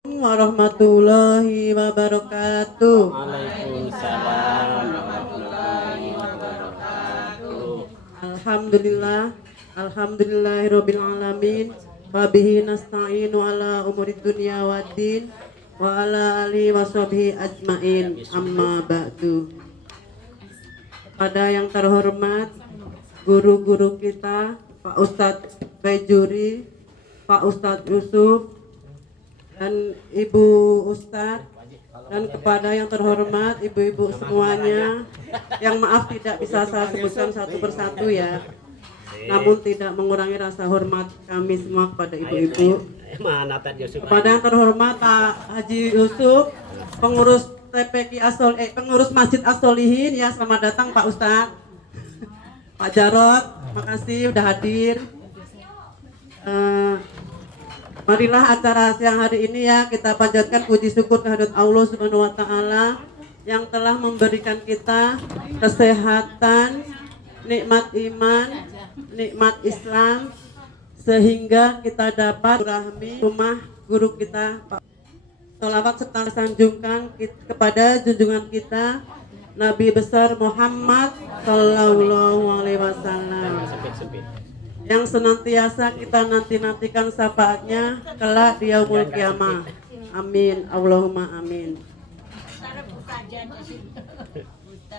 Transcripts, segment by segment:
Warahmatullahi wabarakatuh. Waalaikumsalam warahmatullahi wabarakatuh. Alhamdulillah, alhamdulillahirabbil alamin. Wa bihi nasta'inu ala umuri dunya waddin wa ala alihi washabihi ajmain. Amma ba'du. Kepada yang terhormat guru-guru kita, Pak Ustadz Baijuri, Pak Ustadz Yusuf, dan Ibu Ustadz, dan kepada yang terhormat ibu-ibu semuanya, yang maaf tidak bisa saya sebutkan satu persatu ya, namun tidak mengurangi rasa hormat kami semua kepada ibu-ibu. Kepada yang terhormat Pak Haji Yusuf, pengurus TPQ pengurus Masjid As-Solihin ya, selamat datang Pak Ustadz. Pak Jarod, makasih udah hadir. Marilah acara siang hari ini ya kita panjatkan puji syukur kehadirat Allah Subhanahu wa taala yang telah memberikan kita kesehatan, nikmat iman, nikmat Islam, sehingga kita dapat rahmi rumah guru kita. Sholawat serta sanjungkan kepada junjungan kita Nabi besar Muhammad Sallallahu Alaihi Wasallam, yang senantiasa kita nantikan syafaatnya kelak di yaumul kiamah. Amin, Allahumma amin.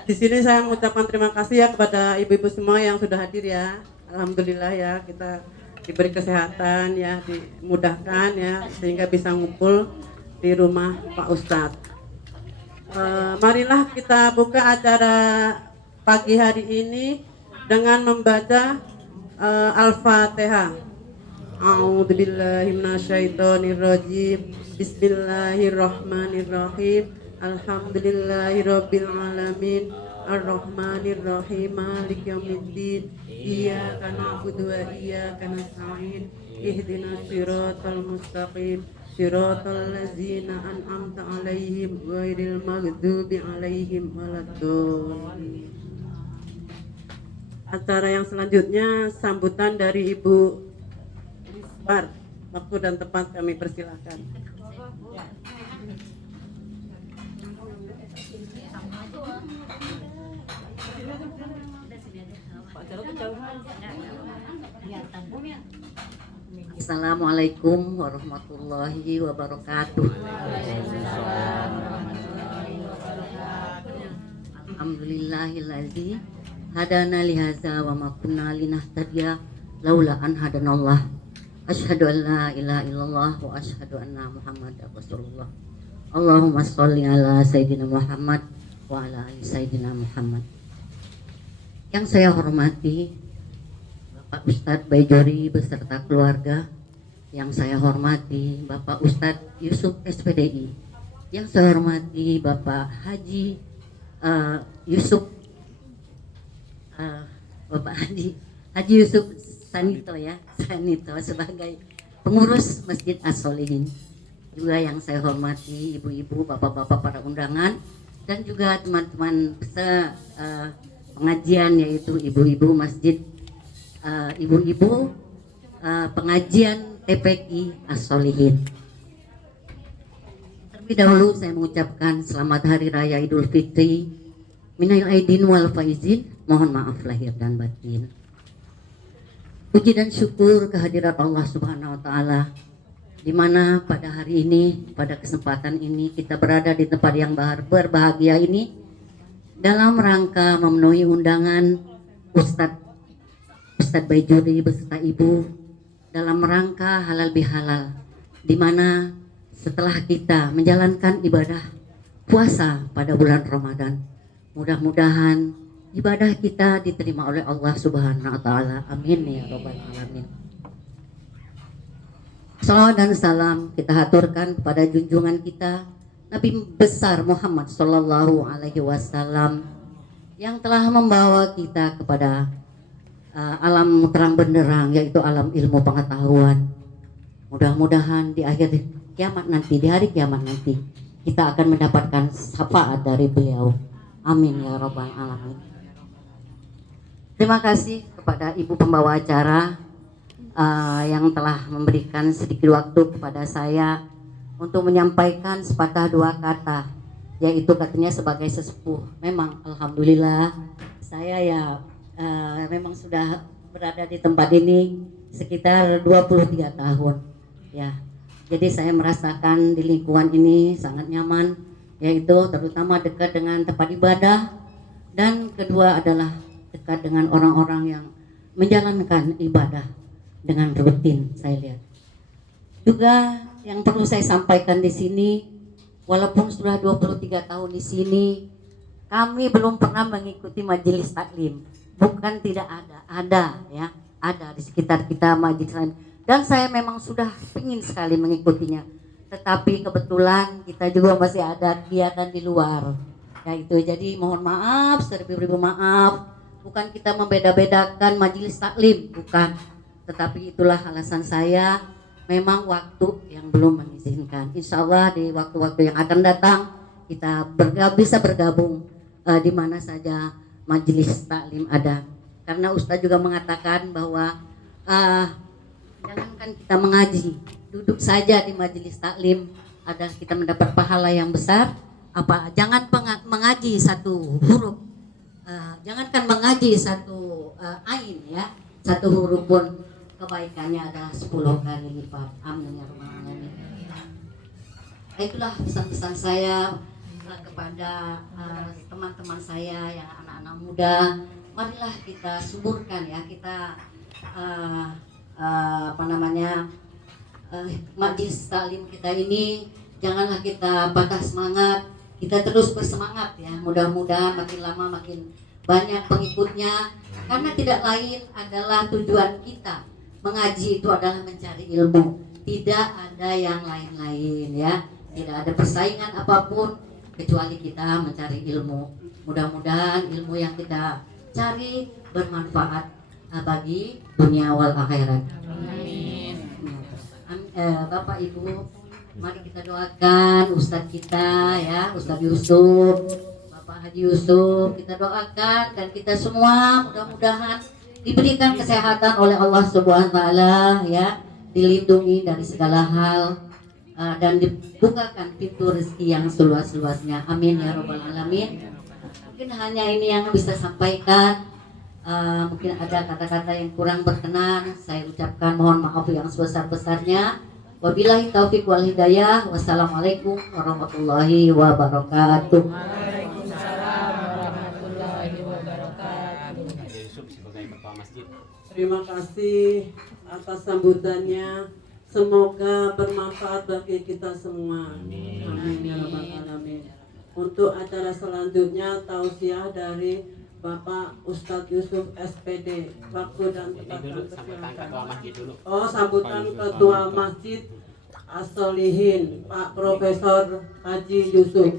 Di sini saya mengucapkan terima kasih ya kepada ibu-ibu semua yang sudah hadir ya. Alhamdulillah ya, kita diberi kesehatan ya, dimudahkan ya, sehingga bisa ngumpul di rumah Pak Ustadz. Marilah kita buka acara pagi hari ini dengan membaca Al-Fatihah. A'udzubillahi minasyaitonirrajim. Bismillahirrahmanirrahim. Alhamdulillahirabbil alamin. Arrahmanirrahim. Maliki yaumiddin. Iyyaka na'budu wa iyyaka nasta'in. Ihdinas siratal mustaqim. Siratal ladzina an'amta 'alaihim ghairil maghdubi 'alaihim waladdallin. Acara yang selanjutnya sambutan dari Ibu Bar. Waktu dan tempat kami persilahkan. Assalamualaikum warahmatullahi wabarakatuh. Alhamdulillahillazi hadana lihaza wa ma kunna linahtadiya laula an hadanallah. Asyhadu an la ilaha illallah wa asyhadu anna Muhammadar Rasulullah. Allahumma sholli ala sayyidina Muhammad wa ala ali sayyidina Muhammad. Yang saya hormati Bapak Ustadz Baijuri beserta keluarga, yang saya hormati Bapak Ustadz Yusuf SPDI, yang saya hormati Bapak Haji Yusuf Bapak Haji Yusuf Sanito ya, Sanito sebagai pengurus Masjid As-Solihin. Juga yang saya hormati ibu-ibu, bapak-bapak para undangan, dan juga teman-teman pengajian, yaitu ibu-ibu masjid, ibu-ibu pengajian TPQ As-Solihin. Terlebih dahulu saya mengucapkan selamat Hari Raya Idul Fitri, minal aidin wal faizin, mohon maaf lahir dan batin. Puji dan syukur kehadirat Allah Subhanahu wa taala, di mana pada hari ini, pada kesempatan ini kita berada di tempat yang berbahagia ini dalam rangka memenuhi undangan Ustadz Baijuri beserta Ibu dalam rangka halal bihalal, di mana setelah kita menjalankan ibadah puasa pada bulan Ramadan, mudah-mudahan ibadah kita diterima oleh Allah Subhanahu wa taala. Amin ya rabbal alamin. Salawat dan salam kita haturkan kepada junjungan kita Nabi besar Muhammad sallallahu alaihi wasallam, yang telah membawa kita kepada alam terang benderang, yaitu alam ilmu pengetahuan. Mudah-mudahan di akhir kiamat nanti, di hari kiamat nanti, kita akan mendapatkan syafaat dari beliau. Amin ya rabbal alamin. Terima kasih kepada ibu pembawa acara yang telah memberikan sedikit waktu kepada saya untuk menyampaikan sepatah dua kata, yaitu katanya sebagai sesepuh. Memang alhamdulillah saya ya memang sudah berada di tempat ini sekitar 23 tahun ya. Jadi saya merasakan di lingkungan ini sangat nyaman, yaitu terutama dekat dengan tempat ibadah, dan kedua adalah dekat dengan orang-orang yang menjalankan ibadah dengan rutin. Saya lihat juga yang perlu saya sampaikan di sini, walaupun sudah 23 tahun di sini, kami belum pernah mengikuti majelis taklim. Bukan tidak ada ya, ada di sekitar kita majelis taklim. Dan saya memang sudah ingin sekali mengikutinya. Tetapi kebetulan kita juga masih ada kegiatan di luar. Ya itu, jadi mohon maaf, seribu-ribu maaf. Bukan kita membeda-bedakan majelis taklim, bukan. Tetapi itulah alasan saya, memang waktu yang belum mengizinkan. Insya Allah di waktu-waktu yang akan datang kita bisa bergabung di mana saja majelis taklim ada. Karena Ustadz juga mengatakan bahwa jangankan kita mengaji, duduk saja di majelis taklim adalah kita mendapat pahala yang besar. Jangan mengaji satu huruf, jangankan mengaji satu ain ya, satu huruf pun kebaikannya adalah 10 kali lipat. Amin ya rabbal alamin. Itulah pesan-pesan saya kepada teman-teman saya yang anak-anak muda. Marilah kita suburkan ya, kita majelis taklim kita ini, janganlah kita patah semangat, kita terus bersemangat ya. Mudah-mudahan makin lama makin banyak pengikutnya, karena tidak lain adalah tujuan kita mengaji itu adalah mencari ilmu, tidak ada yang lain-lain ya, tidak ada persaingan apapun kecuali kita mencari ilmu. Mudah-mudahan ilmu yang kita cari bermanfaat bagi dunia wal akhirat. Amin. Bapak Ibu, mari kita doakan Ustadz kita ya, Ustadz Yusuf, Bapak Haji Yusuf, kita doakan dan kita semua mudah-mudahan diberikan kesehatan oleh Allah Subhanahu wa taala ya, dilindungi dari segala hal dan dibukakan pintu rezeki yang seluas-luasnya. Amin ya rabbal alamin. Mungkin hanya ini yang bisa sampaikan. Mungkin ada kata-kata yang kurang berkenan, saya ucapkan mohon maaf yang sebesar-besarnya. Wabillahi taufiq wal hidayah. Wassalamualaikum warahmatullahi wabarakatuh. Waalaikumsalam warahmatullahi wabarakatuh. Sebagai ketua masjid. Terima kasih atas sambutannya. Semoga bermanfaat bagi kita semua. Amin ya rabbal alamin. Untuk acara selanjutnya tausiah dari Bapak Ustadz Yusuf SPD. Waktu dan tempat dulu. Oh, sambutan Ketua Masjid As-Solihin Pak Profesor Haji Yusuf.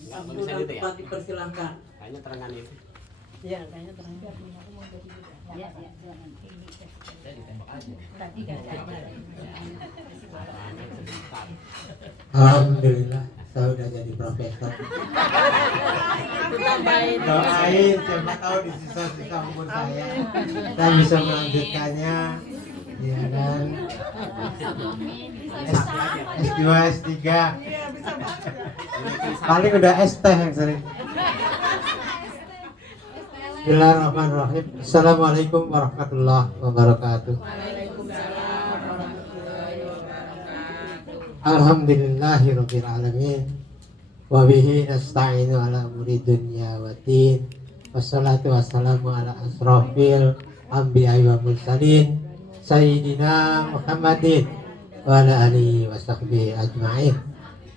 Sambutan tempat dipersilahkan. Kayaknya terangan itu. Ya, kayaknya terangan. Alhamdulillah saya udah jadi profesor. Doain siapa tahu di sisa-sisa umur saya bisa melanjutkannya ya kan. S2, S3 paling udah ST yang sering. Bismillahirrahmanirrahim. Assalamualaikum warahmatullahi wabarakatuh. Alhamdulillahirabbil alamin. Wa bihi nasta'inu ala umuri dunya waddin. Wassalatu wassalamu ala asrofil anbiya'i wa mursalin sayyidina Muhammadin wa ala alihi wa sahbihi ajma'in.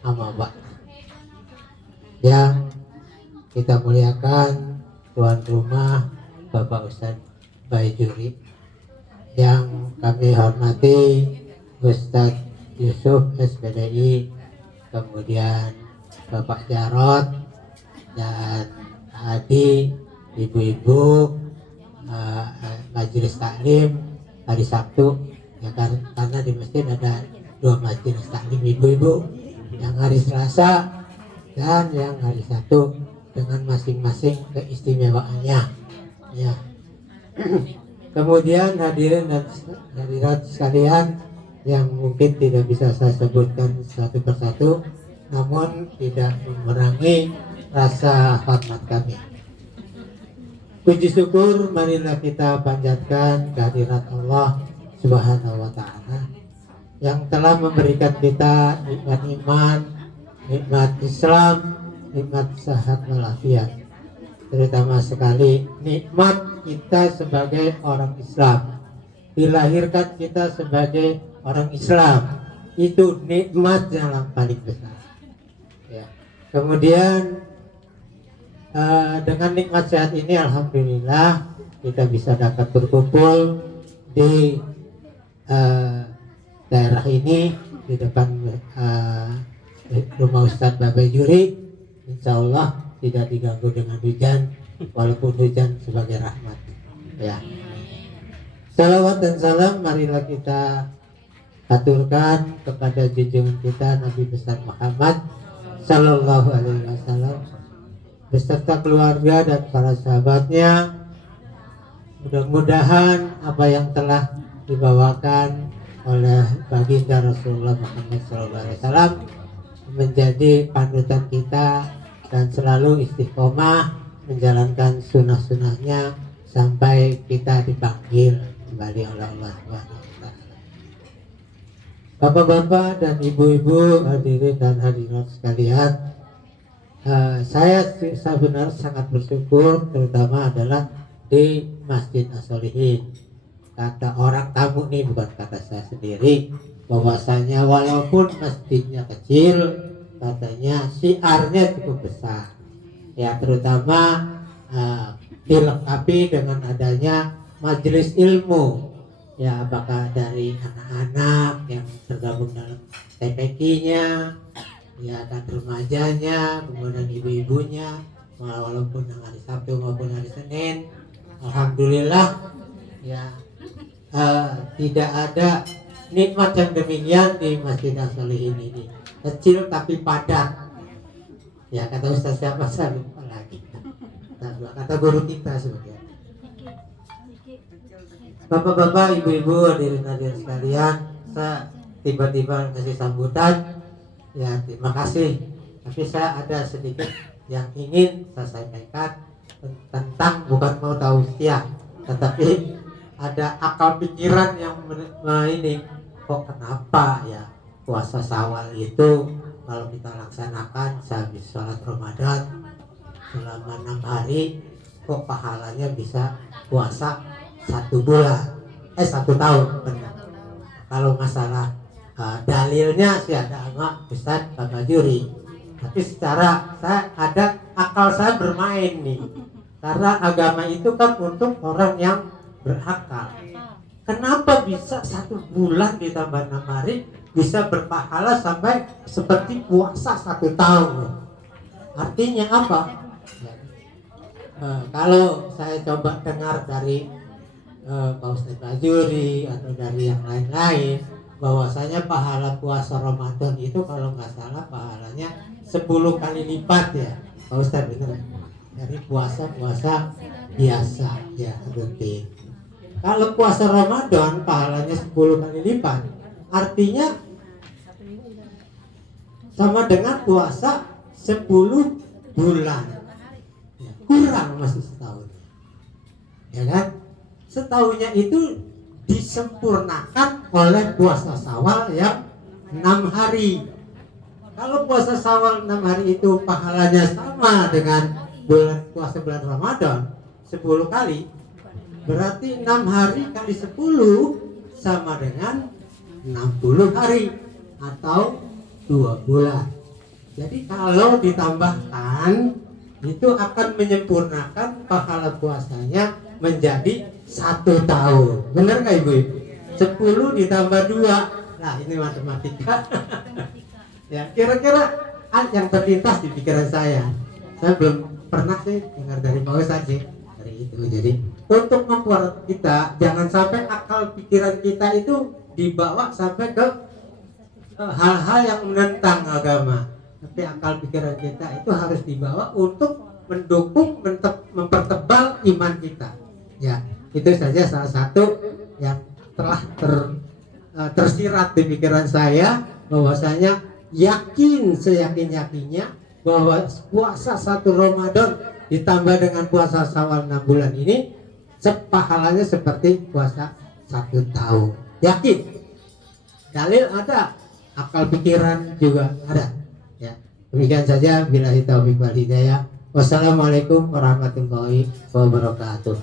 Amma ba'd. Yang kita muliakan tuan rumah Bapak Ustadz Baijuri, yang kami hormati Ustadz Yusuf SPDI, kemudian Bapak Jarot dan Adi, ibu-ibu majelis taklim hari Sabtu ya kan, karena di masjid ada 2 majelis taklim ibu-ibu, yang hari Selasa dan yang hari Sabtu dengan masing-masing keistimewaannya ya. Kemudian hadirin dan hadirat sekalian, yang mungkin tidak bisa saya sebutkan satu persatu, namun tidak mengurangi rasa hormat kami. Puji syukur marilah kita panjatkan kehadirat Allah Subhanahu wa Ta'ala yang telah memberikan kita nikmat iman, nikmat Islam, nikmat sehat walafiat. Terutama sekali nikmat kita sebagai orang Islam, dilahirkan kita sebagai orang Islam, itu nikmat yang paling besar ya. Kemudian dengan nikmat sehat ini alhamdulillah kita bisa dapat berkumpul di daerah ini, di depan rumah Ustadz Babai Juri. Insya Allah tidak diganggu dengan hujan, walaupun hujan sebagai rahmat ya. Salawat dan salam marilah kita aturkan kepada junjungan kita Nabi besar Muhammad Sallallahu Alaihi Wasallam beserta keluarga dan para sahabatnya. Mudah-mudahan apa yang telah dibawakan oleh baginda Rasulullah Muhammad Sallallahu Alaihi Wasallam menjadi panutan kita dan selalu istiqomah menjalankan sunnah-sunnahnya sampai kita dipanggil kembali oleh Allah Subhanahu wa Ta'ala. Bapak-bapak dan ibu-ibu, hadirin dan hadirat sekalian, saya benar sangat bersyukur, terutama adalah di Masjid As-Solihin. Kata orang tamu nih, bukan kata saya sendiri, bahwasanya walaupun masjidnya kecil, katanya siarnya cukup besar ya, terutama dilengkapi dengan adanya majelis ilmu ya, apakah dari anak-anak yang tergabung dalam TPQ-nya ya, dan remajanya, kemudian ibu-ibunya, walaupun hari Sabtu maupun hari Senin, alhamdulillah ya. Tidak ada nikmat yang demikian di Masjid As-Solihin ini, kecil tapi padat ya, kata Ustaz siapa saya lupa lagi, kata guru kita sebenarnya. Bapak-bapak, ibu-ibu, hadirin sekalian, saya tiba-tiba kasih sambutan ya, terima kasih, tapi saya ada sedikit yang ingin saya sampaikan tentang, bukan mau tausiah, tetapi ada akal pikiran yang ini, kok kenapa ya puasa Syawal itu kalau kita laksanakan sehabis sholat Ramadan selama 6 hari, kok pahalanya bisa puasa 1 bulan, 1 tahun benar. Kalau masalah dalilnya sih ada sama Ustadz Bapak Juri, tapi secara akal saya bermain nih, karena agama itu kan untuk orang yang berakal. Kenapa bisa 1 bulan ditambah 6 hari bisa berpahala sampai seperti puasa 1 tahun? Artinya apa? Kalau saya coba dengar dari Pak Ustadz Bajuri atau dari yang lain-lain, bahwasanya pahala puasa Ramadan itu kalau nggak salah pahalanya 10 kali lipat ya Pak Ustadz, benar? Dari puasa biasa ya, rutin. Kalau puasa Ramadan pahalanya 10 kali lipat, artinya sama dengan puasa 10 bulan ya, kurang masih setahun ya kan. Setahunnya itu disempurnakan oleh puasa Syawal yang 6 hari. Kalau puasa Syawal 6 hari itu pahalanya sama dengan puasa bulan Ramadan 10 kali, berarti 6 hari kali 10 sama dengan 60 hari atau 2 bulan. Jadi kalau ditambahkan itu akan menyempurnakan pahala puasanya menjadi 1 tahun. Benar nggak Ibu? 10 ditambah 2. Nah ini matematika. Ya kira-kira yang terlintas di pikiran saya. Saya belum pernah sih dengar dari Pak Ustadz sih dari itu. Jadi untuk membuat kita jangan sampai akal pikiran kita itu dibawa sampai ke hal-hal yang menentang agama, tapi akal pikiran kita itu harus dibawa untuk mendukung, mempertebal iman kita ya. Itu saja salah satu yang telah tersirat di pikiran saya bahwasanya yakin seyakin-yakinnya bahwa puasa 1 Ramadan ditambah dengan puasa Syawal 6 bulan ini pahalanya seperti puasa 1 tahun. Yakin. Dalil ada, akal pikiran juga ada. Ya, demikian saja. Billahi taufiq wal hidayah. Wassalamualaikum warahmatullahi wabarakatuh.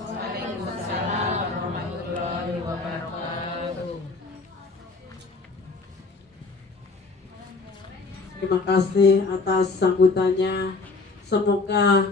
Terima kasih atas sambutannya. Semoga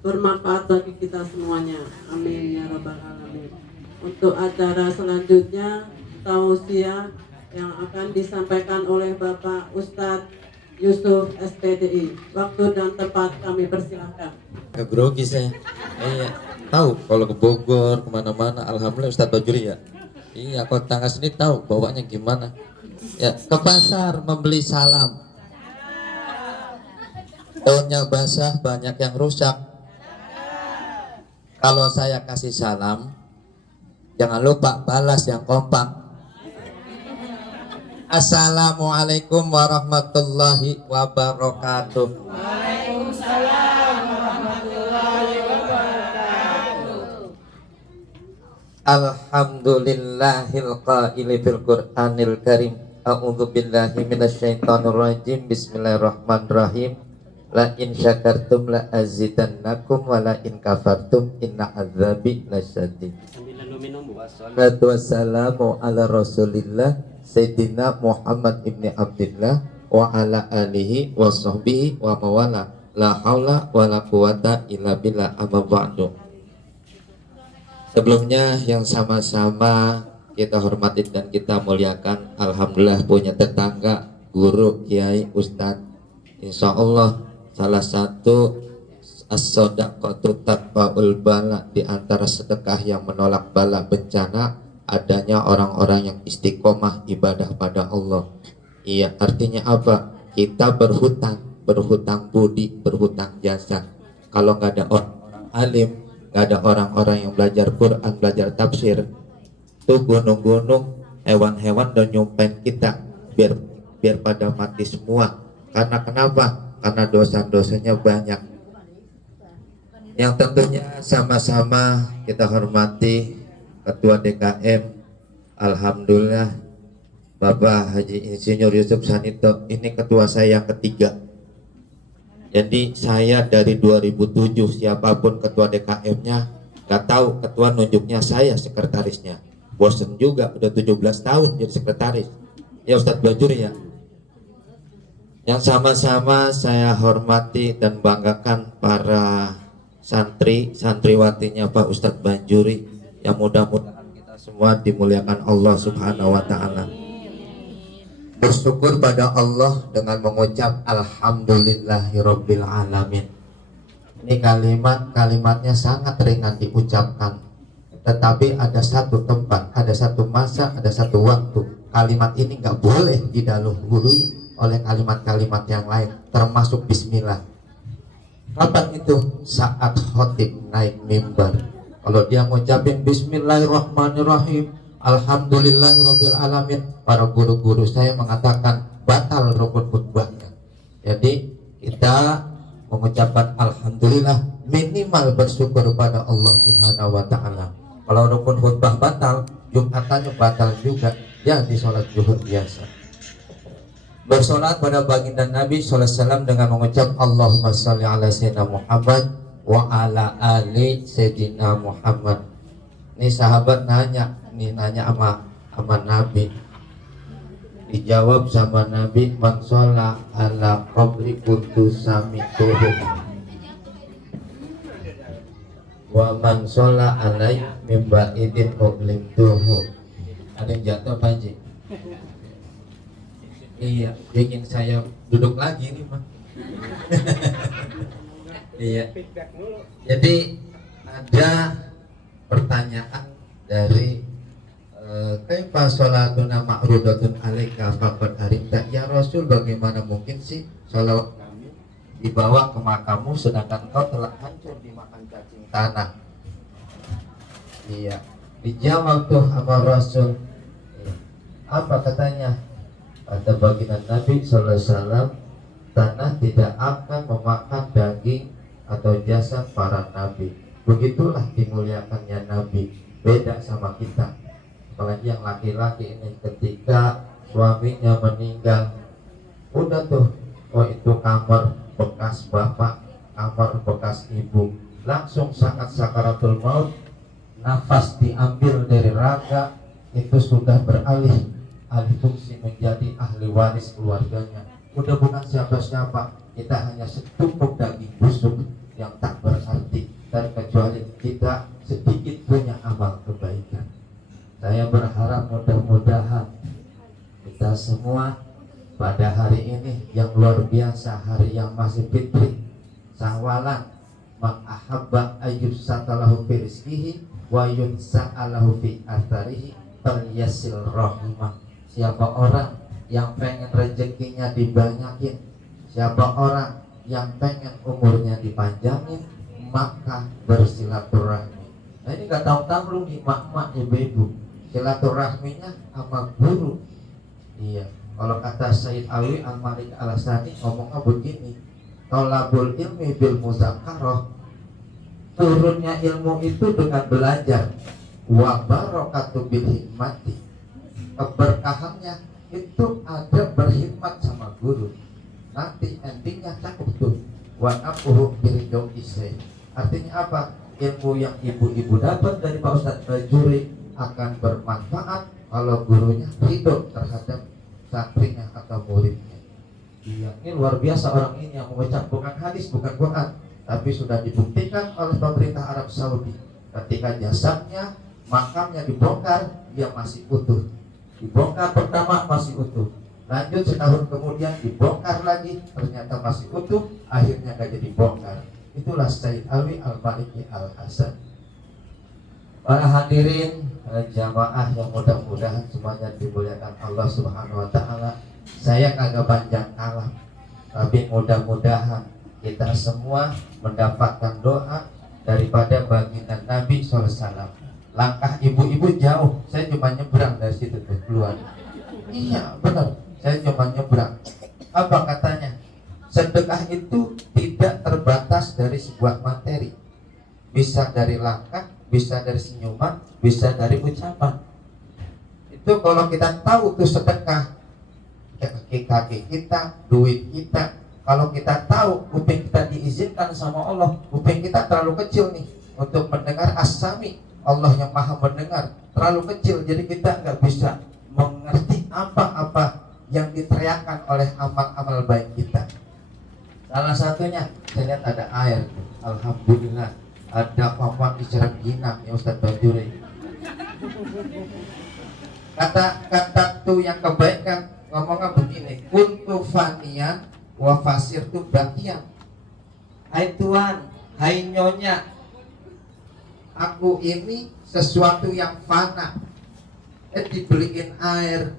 bermanfaat bagi kita semuanya. Amin ya rabbal alamin. Untuk acara selanjutnya, tausiah yang akan disampaikan oleh Bapak Ustadz Yusuf SPDI. Waktu dan tempat kami persilahkan. Agak grogi saya. Iya, tahu kalau ke Bogor kemana-mana, alhamdulillah Ustadz Bajuri ya. Iya, kalau tangga sini tahu bawanya gimana. Ya, ke pasar membeli salam. Daunnya basah, banyak yang rusak. Kalau saya kasih salam, jangan lupa balas yang kompak. Assalamualaikum warahmatullahi wabarakatuh. Alhamdulillahil qaili fil Qur'anil Karim. A'udzu billahi minasyaitonir rajim. Bismillahirrahmanirrahim. La in syakartum la azidannakum wa la in kafartum inna adzabi lasyadid. Sambil minum Wassalatu wassalamu ala Rasulillah Sayyidina Muhammad ibni Abdillah wa ala alihi wa sahbihi wa mawala. La haula wa la quwata illa billah, amma ba'du. Sebelumnya yang sama-sama kita hormati dan kita muliakan, alhamdulillah punya tetangga, guru, kiai, ustadz. Insya Allah salah satu as-shadaqatu tatba'ul bala, di antara sedekah yang menolak bala bencana adanya orang-orang yang istiqomah ibadah pada Allah. Iya, artinya apa? Kita berhutang budi, berhutang jasa. Kalau nggak ada orang-orang alim, nggak ada orang-orang yang belajar Quran, belajar tafsir, tuh gunung-gunung, hewan-hewan dan nyumpain kita biar pada mati semua. Karena kenapa? Karena dosa-dosanya banyak. Yang tentunya sama-sama kita hormati Ketua DKM, alhamdulillah Bapak Haji Insinyur Yusuf Sanito. Ini ketua saya yang ketiga. Jadi saya dari 2007 siapapun ketua DKM-nya gak tahu, ketua nunjuknya saya sekretarisnya. Bosen juga, udah 17 tahun jadi sekretaris. Ya Ustadz Bajuri ya. Yang sama-sama saya hormati dan banggakan para santriwatinya Pak Ustadz Bajuri, yang mudah-mudahan kita semua dimuliakan Allah Subhanahu wa Ta'ala. Bersyukur pada Allah dengan mengucap alhamdulillahirabbil alamin. Ini kalimatnya sangat ringan diucapkan, tetapi ada satu tempat, ada satu masa, ada satu waktu. Kalimat ini nggak boleh didahului oleh kalimat-kalimat yang lain, termasuk bismillah. Kapan itu? Saat khotib naik mimbar. Kalau dia ngucapin bismillahirrahmanirrahim, alhamdulillahirabbil alamin, para guru-guru saya mengatakan batal rukun khutbahnya. Jadi kita mengucapkan alhamdulillah, minimal bersyukur pada Allah Subhanahu wa Ta'ala. Kalau rukun khutbah batal, jumatannya batal juga, ya di sholat zuhur biasa. Bersolat pada baginda Nabi SAW dengan mengucap Allahumma sholli ala sayyidina Muhammad wa ala ali sayyidina Muhammad. Ini sahabat nanya sama Nabi. Dijawab sama Nabi, man sholla ala qabri kuntu samituhu wa man sholla alai mimba idin uqlimtuhu. Ada yang jatuh Pak Haji? Iya, bikin saya duduk lagi nih Pak. Iya. Jadi ada pertanyaan dari kaifa sholatuna ma'rudatun alaika faqad arinta. Ya Rasul, bagaimana mungkin sih sholawat kami dibawa ke makamu sedangkan kau telah hancur dimakan cacing tanah? Iya. Dijawab tuh sama Rasul, Apa katanya? Kata baginda Nabi sallallahu alaihi wasallam, tanah tidak akan memakan daging atau jasad para nabi. Begitulah dimuliakannya Nabi, beda sama kita. Apalagi yang laki-laki ini ketika suaminya meninggal, udah tuh, oh itu kamar bekas bapak, kamar bekas ibu, langsung saat sakaratul maut, nafas diambil dari raga, itu sudah beralih fungsi menjadi ahli waris keluarganya. Udah bukan siapa-siapa, kita hanya setumpuk daging busuk yang tak berarti, dan kecuali kita sedikit punya amal kebaikan. Saya berharap mudah-mudahan kita semua pada hari ini yang luar biasa, hari yang masih fitri, Syawalan, man ahabba ayyusatalahu fi rizqihi wa yunsa'alahu fi atharihi falyasil rahimah. Siapa orang yang pengen rezekinya dibanyakin, siapa orang yang pengen umurnya dipanjangin, maka bersilaturahmi. Nah ini gak tahu-tahu nih mak-mak ibu-ibu, silaturahminya sama guru. Iya, kalau kata Sayyid Alwi Al-Malik Al-Asani ngomongnya begini, tolabul ilmi bil muzakaroh, turunnya ilmu itu dengan belajar, wa barokatu bil hikmati, keberkahannya itu ada berkhidmat sama guru. Nanti endingnya cakep tuh, wa nafuhu biridau isai. Artinya apa? Ilmu yang ibu-ibu dapat dari Pak Ustadz Bajuri akan bermanfaat kalau gurunya ridho terhadap santrinya atau muridnya. Iya, ini luar biasa orang ini yang membaca bukan hadis, bukan Quran, tapi sudah dibuktikan oleh pemerintah Arab Saudi. Ketika jasadnya, makamnya dibongkar, dia masih utuh. Dibongkar pertama masih utuh, lanjut setahun kemudian dibongkar lagi, ternyata masih utuh, akhirnya gak jadi bongkar. Itulah Sayyid Alwi Al-Maliki Al-Hasan. Para hadirin jamaah yang mudah-mudahan semuanya dimuliakan Allah Subhanahu wa taala. Saya kagak panjang kalam, tapi mudah-mudahan kita semua mendapatkan doa daripada baginda Nabi SAW. Langkah ibu-ibu jauh, saya cuma nyebrang dari situ tuh keluar. Iya benar, saya cuma nyebrang. Apa katanya? Sedekah itu tidak terbatas dari sebuah materi, bisa dari langkah, bisa dari senyuman, bisa dari ucapan. Itu kalau kita tahu tuh sedekah, kaki kita, duit kita. Kalau kita tahu kuping kita diizinkan sama Allah, kuping kita terlalu kecil nih untuk mendengar as-sami, Allah yang maha mendengar, terlalu kecil, jadi kita nggak bisa mengerti apa-apa yang diteriakkan oleh amal-amal baik kita. Salah satunya, saya lihat ada air, alhamdulillah, ada papan isyarat ginang ya Ustadz Bajuri. Kata tuh yang kebaikan ngomongnya begini, kuntu fanian wa fasir tu bakian. Hai Tuhan, hai Nyonya, aku ini sesuatu yang fana, dibeliin air,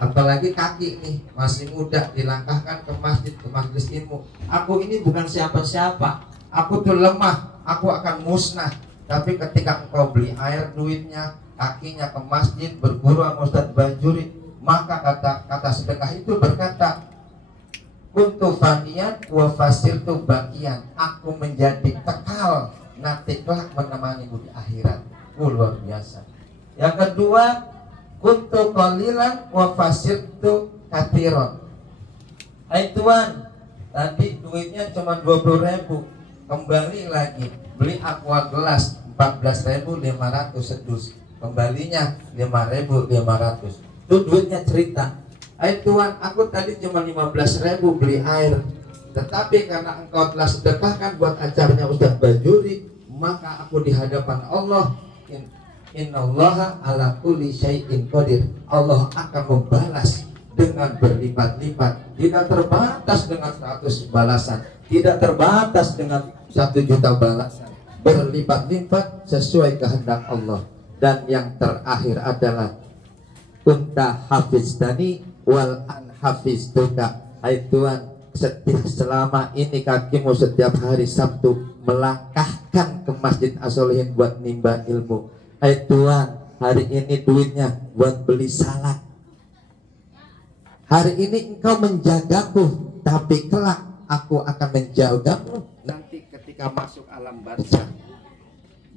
apalagi kaki nih masih muda, dilangkahkan ke masjid, ke majelis ilmu. Aku ini bukan siapa-siapa, aku tuh lemah, aku akan musnah. Tapi ketika engkau beli air duitnya, kakinya ke masjid, berguru sama Ustadz Bajuri, maka kata sedekah itu berkata, kuntu fanian wa fasirtu bakian, aku menjadi kekal, nanti kelak menemanimu di akhirat. Luar biasa. Yang kedua, kuntu qalilan wa fasirtu katsiran. Hai Tuhan, tadi duitnya cuma 20.000, kembali lagi beli aqua gelas 14.500 sedus, kembalinya 5.500. Itu duitnya cerita. Hai Tuhan, aku tadi cuma 15.000 beli air, tetapi karena engkau telah sedekahkan buat acaranya Ustadz Bajuri, maka aku di hadapan Allah, innallaha ala kulli syai'in qadir, Allah akan membalas dengan berlipat-lipat, tidak terbatas dengan 100 balasan, tidak terbatas dengan 1 juta balasan, berlipat-lipat sesuai kehendak Allah. Dan yang terakhir adalah kunta hafiztani wal an hafiztuka. Hai Tuhan, selama ini kakimu setiap hari Sabtu melangkahkan ke Masjid As-Solihin buat nimba ilmu. Hai Tuhan, hari ini duitnya buat beli salad. Hari ini engkau menjagaku, tapi kelak aku akan menjagamu nanti ketika masuk alam barzah.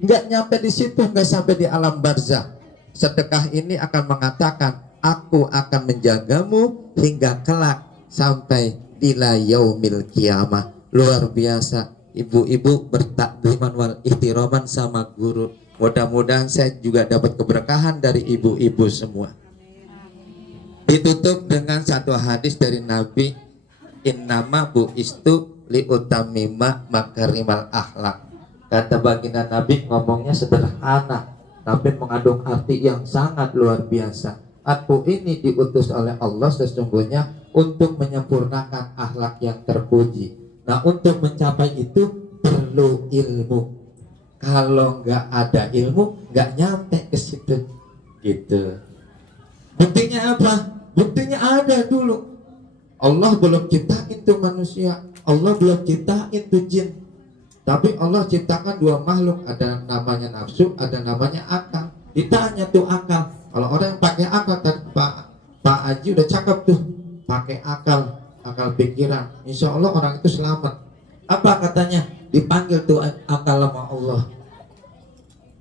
Enggak nyampe di situ, enggak sampai di alam barzah. Sedekah ini akan mengatakan, aku akan menjagamu hingga kelak sampai ila yaumil kiamah. Luar biasa, ibu-ibu bertakliman wal ihtiraman sama guru. Mudah-mudahan saya juga dapat keberkahan dari ibu-ibu semua. Ditutup dengan satu hadis dari Nabi, innama bu'istu liutamima makarimal akhlak. Kata baginda Nabi ngomongnya sederhana, tapi mengandung arti yang sangat luar biasa. Aku ini diutus oleh Allah sesungguhnya untuk menyempurnakan akhlak yang terpuji. Nah, untuk mencapai itu perlu ilmu. Kalau nggak ada ilmu, nggak nyampe ke situ. Gitu. Buktinya apa? Buktinya ada dulu. Allah belum ciptain tuh manusia. Allah belum ciptain tuh jin. Tapi Allah ciptakan dua makhluk, ada namanya nafsu, ada namanya akal. Ditanya tuh akal. Kalau orang yang pakai akal, Pak Haji udah cakep tuh, pakai akal pikiran, insya Allah orang itu selamat. Apa katanya? Dipanggil tuh akal sama Allah.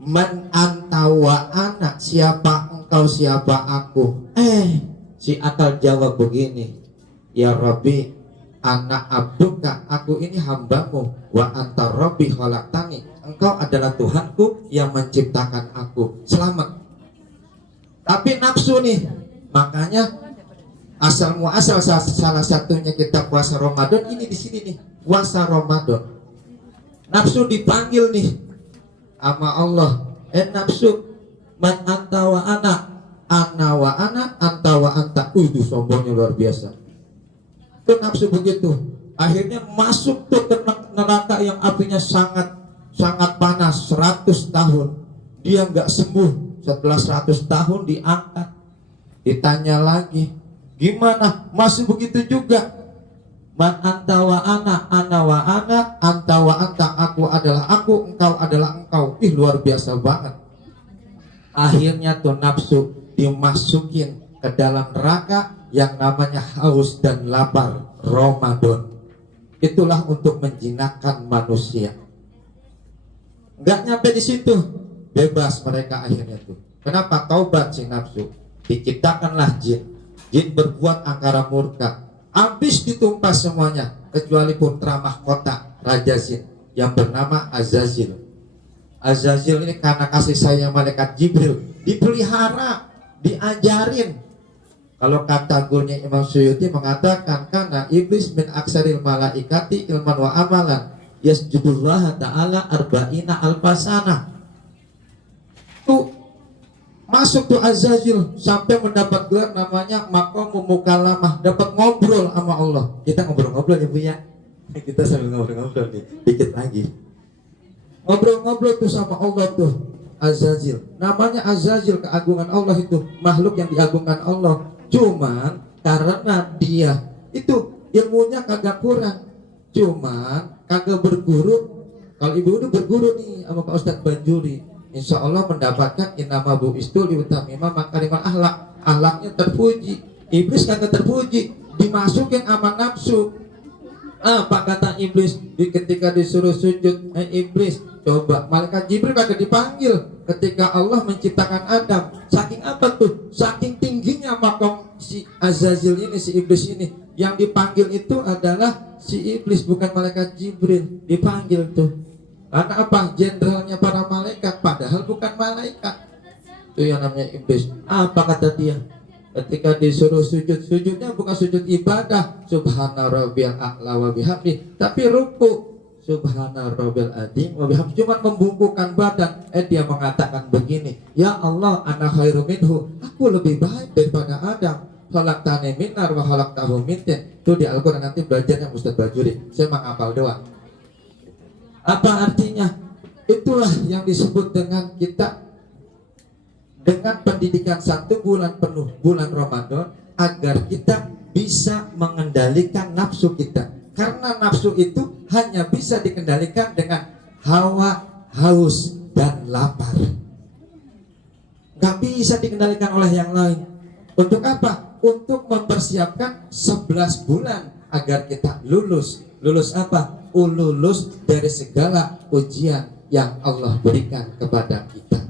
Man anta wa ana, siapa engkau siapa aku? Si akal jawab begini, ya Rabbi, anak abduka, aku ini hambamu, wa anta Rabbi khalaqtani, engkau adalah Tuhanku yang menciptakan aku. Selamat. Tapi nafsu nih, makanya asal muasal salah satunya kita puasa Ramadan ini di sini nih, puasa Ramadan. Nafsu dipanggil nih sama Allah. Nafsu, man anta wa ana wa ana, anta wa anta. Itu sombongnya luar biasa. Itu nafsu begitu. Akhirnya masuk tuh ke neraka yang apinya sangat panas 100 tahun. Dia nggak sembuh. Setelah 100 tahun diangkat. Ditanya lagi, gimana? Masih begitu juga. Man anta wa ana wa ana, anta wa anta, aku adalah aku, engkau adalah engkau. Ih, luar biasa banget. Akhirnya tuh nafsu dimasukin ke dalam neraka yang namanya haus dan lapar Ramadan. Itulah untuk menjinakkan manusia. Nggak nyampe di situ, bebas mereka akhirnya tuh. Kenapa? Taubat si nafsu. Diciptakanlah jin. Jin berbuat angkara murka. Habis ditumpas semuanya kecuali putra mahkota Raja Jin yang bernama Azazil. Azazil ini karena kasih sayang malaikat Jibril dipelihara, diajarin. Kalau kata gurunya Imam Suyuti mengatakan, karena iblis min aksaril malaikati ilman wa amalan yasjudullah ta'ala arba'ina alfasana. Tuh masuk tuh Azazil sampai mendapat gelar namanya maqamul mukalamah, dapat ngobrol sama Allah. Kita ngobrol-ngobrol ya Bu ya. Kita sambil ngobrol-ngobrol nih, dikit lagi. Ngobrol-ngobrol tuh sama Allah tuh Azazil. Namanya Azazil, keagungan Allah itu, makhluk yang diagungkan Allah. Cuman karena dia itu ilmunya kagak kurang, cuman kagak berguru. Kalau ibu udah berguru nih sama Pak Ustadz Banjuri, insya Allah mendapatkan inama bu'istu liutamima makarimal akhlak. Akhlaknya terpuji. Iblis kagak terpuji, dimasukin sama nafsu. Apa kata iblis ketika disuruh sujud? Iblis, coba malaikat Jibril kagak dipanggil ketika Allah menciptakan Adam. Saking apa tuh? Saking tingginya makom si Azazil ini, si iblis ini. Yang dipanggil itu adalah si iblis, bukan malaikat Jibril. Dipanggil tuh karena apa? Jenderalnya para malaikat, padahal bukan malaikat. Itu yang namanya iblis. Apa kata dia? Ketika disuruh sujud, sujudnya bukan sujud ibadah, subhana rabbiyal a'la wa bihamdi, tapi ruku, subhana rabbil azim wa bihamdi, cuma membungkukkan badan. Dia mengatakan begini, ya Allah, ana khairu minhu, aku lebih baik daripada Adam. Khalaqtani min nar wa khalaqtahu min tin. Itu di Al-Qur'an, nanti belajarnya Ustaz Bajuri. Saya menghafal doang. Apa artinya? Itulah yang disebut dengan kita dengan pendidikan 1 bulan penuh, bulan Ramadan, agar kita bisa mengendalikan nafsu kita. Karena nafsu itu hanya bisa dikendalikan dengan hawa, haus, dan lapar. nggak bisa dikendalikan oleh yang lain. Untuk apa? Untuk mempersiapkan 11 bulan agar kita lulus. Lulus apa? Lulus dari segala ujian yang Allah berikan kepada kita.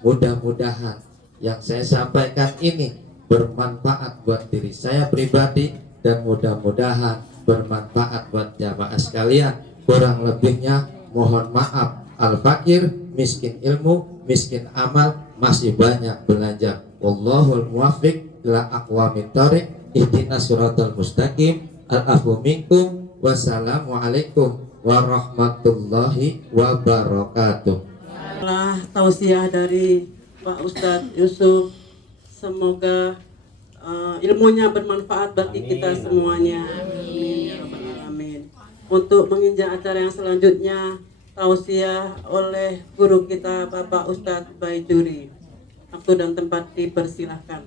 Mudah-mudahan yang saya sampaikan ini bermanfaat buat diri saya pribadi, dan mudah-mudahan bermanfaat buat jamaah sekalian. Kurang lebihnya mohon maaf. Al-fakir, miskin ilmu, miskin amal, masih banyak belajar. Wallahul muwaffiq ila aqwamit thoriq, ihdinas siratal mustaqim, al-afu minkum, wassalamualaikum warahmatullahi wabarakatuh. Setelah tausiah dari Pak Ustadz Yusuf, semoga ilmunya bermanfaat bagi kita semuanya. Amin ya rabbal alamin. Untuk menginjak acara yang selanjutnya, tausiah oleh guru kita Bapak Ustadz Baijuri. Waktu dan tempat dipersilahkan.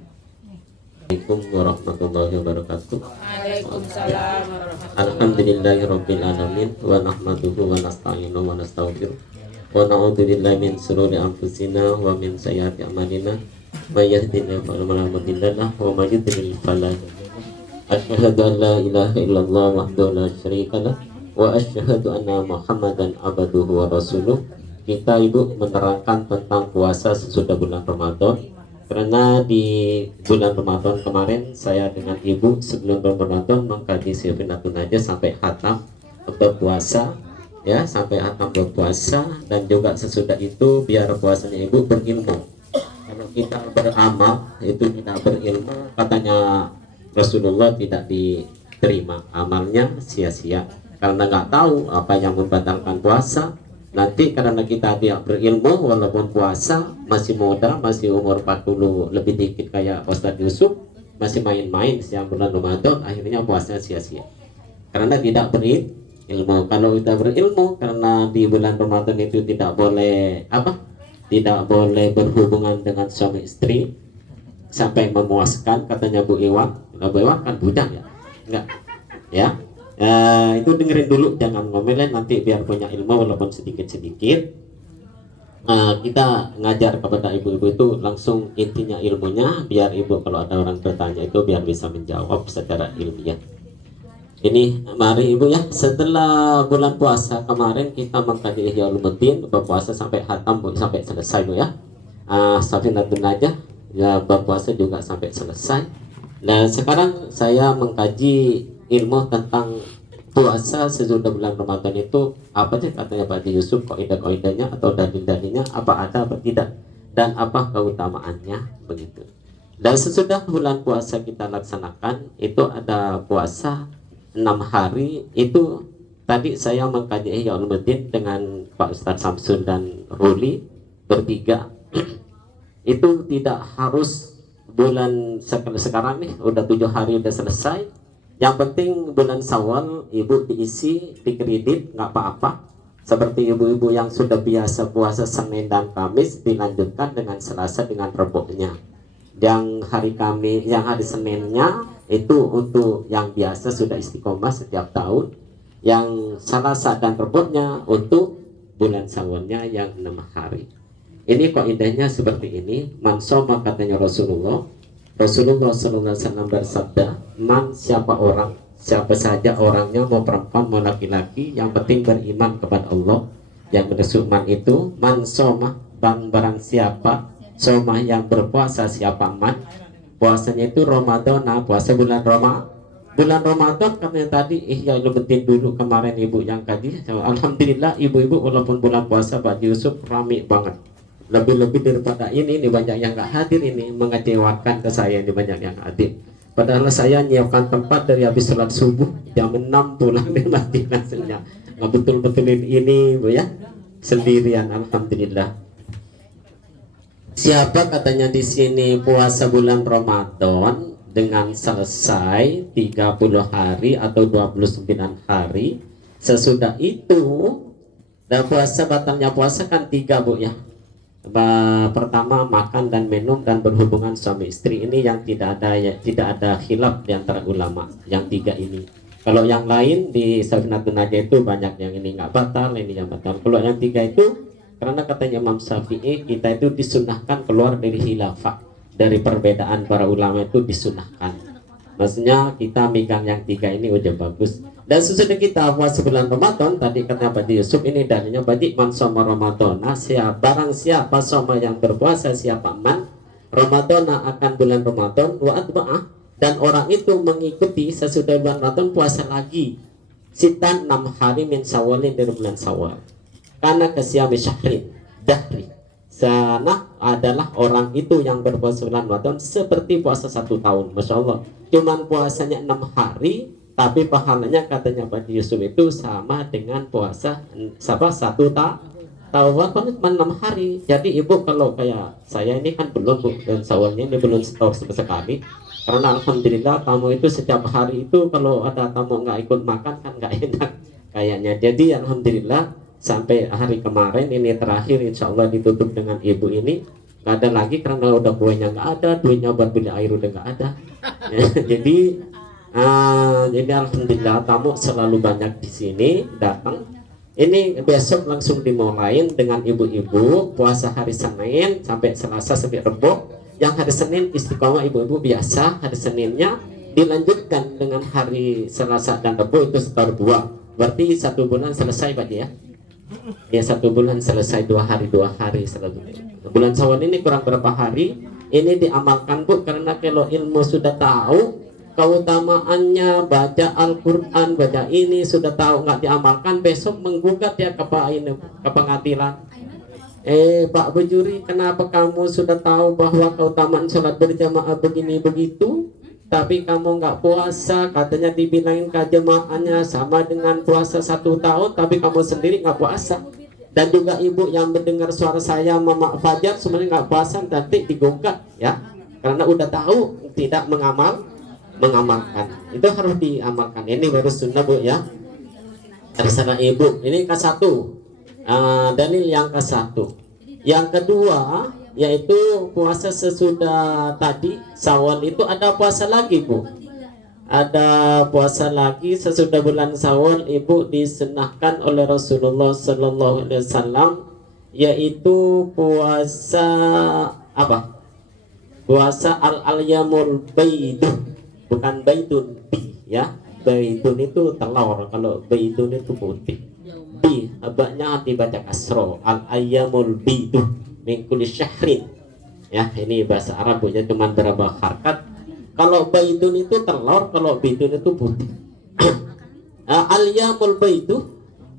Assalamualaikum warahmatullahi wabarakatuh. Waalaikumsalam warahmatullahi Alhamdulillahirabbil alamin wa nahmaduhu wa nasta'inu wa nastaghfiruh wa na'udzu billahi min shururi anfusina wa min sayyiati a'malina may yahdihillahu fala mudilla lahu wa may yudlil fala hadiya lahu. Asyhadu an la ilaha illallah wahdahu la syarika lah wa asyhadu anna Muhammadan abduhu wa rasuluh. Kita Ibu menerangkan tentang puasa sesudah bulan Ramadan, karena di bulan Ramadan kemarin saya dengan Ibu sebelum Ramadan mengkaji Syafinatun Najah sampai khatam berpuasa, ya, sampai khatam berpuasa, dan juga sesudah itu biar puasanya Ibu berilmu. Kalau kita beramal itu tidak berilmu, katanya Rasulullah, tidak diterima amalnya, sia-sia, karena nggak tahu apa yang membatalkan puasa. Nanti karena kita tidak berilmu, walaupun puasa, masih muda, masih umur 40 lebih dikit kayak Ustadz Yusuf, masih main-main siang bulan Ramadan, akhirnya puasa sia-sia karena tidak berilmu. Kalau kita berilmu, karena di bulan Ramadan itu tidak boleh tidak boleh berhubungan dengan suami istri sampai memuaskan, katanya Bu Iwan. Bu Iwan kan bujang ya, enggak ya. Itu dengerin dulu, jangan ngomelin, nanti biar punya ilmu walaupun sedikit-sedikit. Kita ngajar kepada ibu-ibu itu langsung intinya ilmunya, biar ibu kalau ada orang bertanya itu biar bisa menjawab secara ilmiah. Ini mari ibu ya, setelah bulan puasa kemarin kita mengkaji Ihya Ulumuddin, berpuasa sampai khatam Bu, sampai selesai Bu ya. Syafinatun Najah ya, berpuasa juga sampai selesai. Dan sekarang saya mengkaji ilmu tentang puasa sesudah bulan Ramadan itu apa sih, katanya Pak Haji Yusuf, kaidah-kaidahnya atau dalil-dalilnya apa ada apa tidak, dan apa keutamaannya begitu. Dan sesudah bulan puasa kita laksanakan itu ada puasa 6 hari. Itu tadi saya mengkaji Ihya Ulumuddin dengan Pak Ustadz Samsul dan Ruli bertiga. Itu tidak harus bulan sekarang nih udah 7 hari udah selesai. Yang penting bulan Syawal ibu diisi, dikredit, nggak apa-apa. Seperti ibu-ibu yang sudah biasa puasa Senin dan Kamis dilanjutkan dengan Selasa dengan Rebuknya. Yang hari Kamis, yang hari Seninnya itu untuk yang biasa sudah istiqomah setiap tahun. Yang Selasa dan Rebuknya untuk bulan Syawalnya yang 6 hari. Ini kaidahnya seperti ini. Man shoma, katanya Rasulullah SAW bersabda, man, siapa orang, siapa saja orangnya, mau perempuan mau laki-laki, yang penting beriman kepada Allah. Yang berdasuk man itu man shoma, barang siapa shoma yang berpuasa, siapa man, puasanya itu Ramadan, puasa bulan Ramadan katanya tadi Ihya Ulumuddin dulu kemarin ibu yang kaji. Alhamdulillah ibu-ibu walaupun bulan puasa Pak Yusuf rame banget, lebih-lebih daripada ini banyak yang nggak hadir, ini mengecewakan ke saya, ini banyak yang hadir. Padahal saya nyiapkan tempat dari habis sholat subuh jam 6 pulang di Madinah, nggak betul-betulin ini Bu ya, sendirian. Alhamdulillah. Siapa katanya di sini puasa bulan Ramadan dengan selesai 30 hari atau 29 hari, sesudah itu dan puasa, batalnya puasa kan 3 Bu ya. Pertama makan dan minum dan berhubungan suami istri, ini yang tidak ada khilaf di antara ulama, yang 3 ini. Kalau yang lain di Syafinatun Najah itu banyak yang ini nggak batal, ini yang batal. Kalau yang 3 itu Karena katanya Imam Syafi'i, kita itu disunahkan keluar dari khilafah, dari perbedaan para ulama itu disunahkan. Maksudnya kita megang yang 3 ini udah bagus. Dan sesudah kita puasa bulan Ramadan, tadi kata Pak Yusuf, ini dalilnya bagi man soma Ramadan. Barang siapa soma yang berpuasa, siapa man Ramadan akan bulan Ramadan wa atba'ah, dan orang itu mengikuti sesudah bulan Ramadan puasa lagi sitan 6 hari min Syawalin dari bulan Syawal. Karena kesyami syahrin dahri, sana adalah orang itu yang berpuasa bulan Ramadan seperti puasa 1 tahun. Masya Allah, cuman puasanya 6 hari, tapi pahalanya katanya Pak Yusuf itu sama dengan puasa 1 tahun, cuma 6 hari. Jadi ibu kalau kayak saya ini kan belum Bu, dan Syawalnya ini belum setahun sekali. Karena alhamdulillah tamu itu setiap hari itu kalau ada tamu nggak ikut makan kan nggak enak kayaknya. Jadi alhamdulillah sampai hari kemarin ini terakhir insya Allah ditutup dengan ibu ini nggak ada lagi karena udah kuenya nggak ada, duitnya buat beli air udah nggak ada. Jadi alhamdulillah tamu selalu banyak di sini datang. Ini besok langsung dimulain dengan ibu-ibu puasa hari Senin sampai Selasa sampai Rebo. Yang hari Senin istiqomah ibu-ibu biasa, hari Seninnya dilanjutkan dengan hari Selasa dan Rebo itu sekitar 2. Berarti 1 bulan selesai Pak ya? Ya 1 bulan selesai, 2 hari selalu. Bulan Syawal ini kurang berapa hari? Ini diamalkan Bu, karena kalau ilmu sudah tahu keutamaannya, baca Al-Quran, baca ini sudah tahu nggak diamalkan, besok menggugat ya ke pengadilan. Pak Bujuri, kenapa kamu sudah tahu bahwa keutamaan sholat berjamaah begini begitu, tapi kamu nggak puasa? Katanya dibilangin kejamaahnya sama dengan puasa 1 tahun, tapi kamu sendiri nggak puasa. Dan juga ibu yang mendengar suara saya Mama Fajar sebenarnya nggak puasa, nanti digugat ya, karena udah tahu tidak mengamalkan. Itu harus diamalkan. Ini baru sunnah Bu ya. Terserah ibu. Ini ke-1. Dalil yang ke-1. Yang kedua yaitu puasa sesudah tadi Syawal itu ada puasa lagi Bu. Ada puasa lagi sesudah bulan Syawal ibu disunahkan oleh Rasulullah Sallallahu Alaihi Wasallam, yaitu puasa apa? Puasa al-alyamul baiduh, bukan baidun bi ya. Baidun itu telur, kalau baidun itu putih. Bi habaknya dibaca kasro, al-ayyamul biduh min kulli syahrin. Ya, ini bahasa Arab punya cuma berapa harakat. Kalau baidun itu telur, kalau bidun itu putih. Al-yamul baiduh,